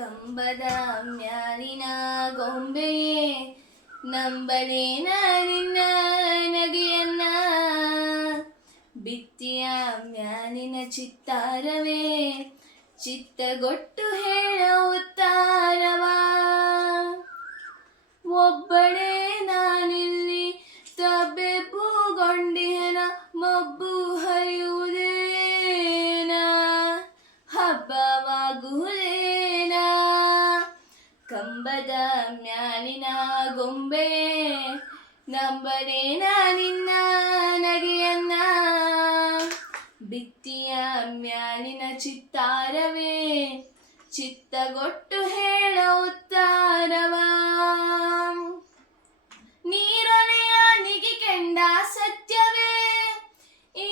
ಕಂಬದ ಮ್ಯಾಲಿನ ಗೊಂಬೆಯೇ ನಂಬಲೇನ ನಿನ್ನ ನಗೆಯನ್ನ, ಬಿತ್ತಿಯ ಮ್ಯಾಲಿನ ಚಿತ್ತಾರವೇ ಚಿತ್ತಗೊಟ್ಟು ಹೇಳ ಉತ್ತಾರವ. ಒಬ್ಬಳೇ ನಾನಿಲ್ಲಿ ತಬ್ಬೆಬ್ಬುಗೊಂಡಿಹನ ಮಬ್ಬು ಹರಿಯುವುದೇನ, ಹಬ್ಬವಾಗುವುದೇನ. ಕಂಬದ ಮ್ಯಾಲಿನ ಗೊಂಬೆಯೇ ನಂಬಲೇನ ನಿನ್ನ ನಗೆಯನ್ನ, ಬಿತ್ತಿಯ ಮ್ಯಾಲಿನ ಚಿತ್ತಾರವೇ ಚಿತ್ತಗೊಟ್ಟು ಹೇಳ ಉತ್ತಾರವ. ನೀರೊನೆಯ ನಿಗಿಕೆಂಡ ಸತ್ಯವೇ ಈ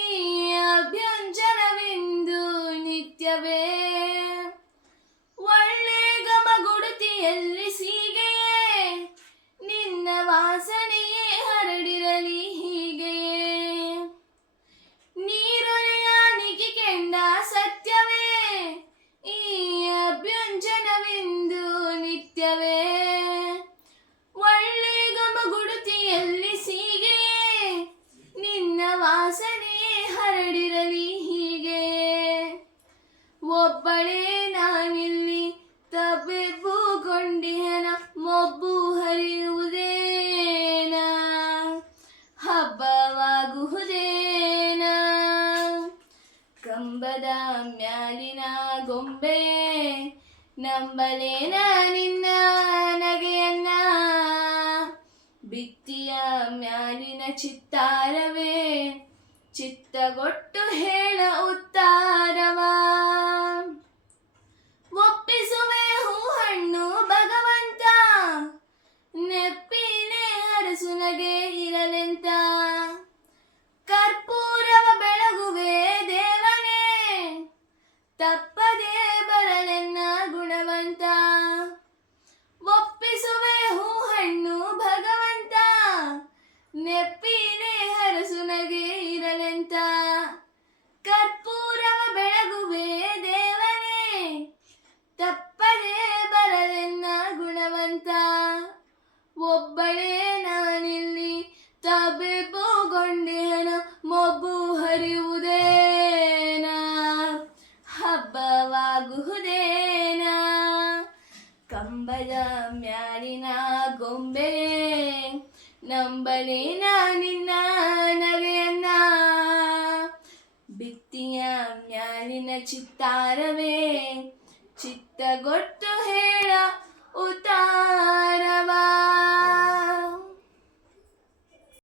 ಅಭ್ಯಂಜನವೆಂದು ನಿತ್ಯವೇ, ಒಳ್ಳೆ ಗಮಗುಡುತಿಯಲ್ಲಿ ಸೀಗೆಯೇ ನಿನ್ನ ವಾಸನೆಯೇ ಹರಡಿರಲಿ ಹೀಗೆಯೇ. ನೀರೊನೆಯ ನಿಗಿಕೆಂಡ ಸತ್ಯವೇ ಈ ಅಭ್ಯಂಜನವೆಂದು ನಿತ್ಯವೇ, ಒಳ್ಳೆ ಗಮಗುಡುತಿಯಲ್ಲಿ ಸೀಗೆಯೇ ನಿನ್ನ ವಾಸನೆಯೇ ಹರಡಿರಲಿ ಹೀಗೆ. ಒಬ್ಬಳೇ ನಾನಿಲ್ಲಿ ತಬ್ಬೆಬ್ಬುಗೊಂಡಿಹನ ಮೊಬ್ಬು ಹರಿಯುವುದೇನ, ಹಬ್ಬವಾಗುವುದೇನ. ಕಂಬದ ಮ್ಯಾಲಿನ ಗೊಂಬೆಯೇ ನಂಬಲೇನ ನಿನ್ನ ನಗೆಯನ್ನ, ಬಿತ್ತಿಯ ಮ್ಯಾಲಿನ ಚಿತ್ತಾರವೇ ಚಿತ್ತಗೊಟ್ಟು ಹೇಳ ಉತ್ತಾರವ. ಒಪ್ಪಿಸುವೆ ಹೂ ಹಣ್ಣು ಭಗವಂತ, ನೆಪ್ಪಿನೇ ಹರಸು ನಗೆ ಇರಲೆಂತ. ಕರ್ಪೂರವ ಬೆಳಗುವೆ ದೇವನೇ, ತಪ್ಪದೇ ಬರಲೆನ್ನ ಗುಣವಂತ. ಒಪ್ಪಿಸುವೆ ಹೂ ಹಣ್ಣು ಭಗವಂತ, ನೆಪ್ಪಿನೇ ಹರಸು ನಗೆ ಇರಲೆಂತ. ಕರ್ಪೂರವ ಬೆಳಗುವೆ ದೇವನೇ, ತಪ್ಪದೇ ಬರಲೆನ್ನ ಗುಣವಂತ. ಒಬ್ಬಳೇ ನಾನಿಲ್ಲಿ ತಬ್ಬೆಬ್ಬುಗೊಂಡಿಹನ ಮೊಬ್ಬು ಹರಿಯುವುದೇನ, ಹಬ್ಬವಾಗುವುದೇನ. ಕಂಬದ ಮ್ಯಾಲಿನ ಗೊಂಬೆಯೇ ನಂಬಲೇನ ನಿನ್ನ ನಗೆಯನ್ನ, ಬಿತ್ತಿಯ ಮ್ಯಾಲಿನ ಚಿತ್ತಾರವೇ ಚಿತ್ತಗೊಟ್ಟು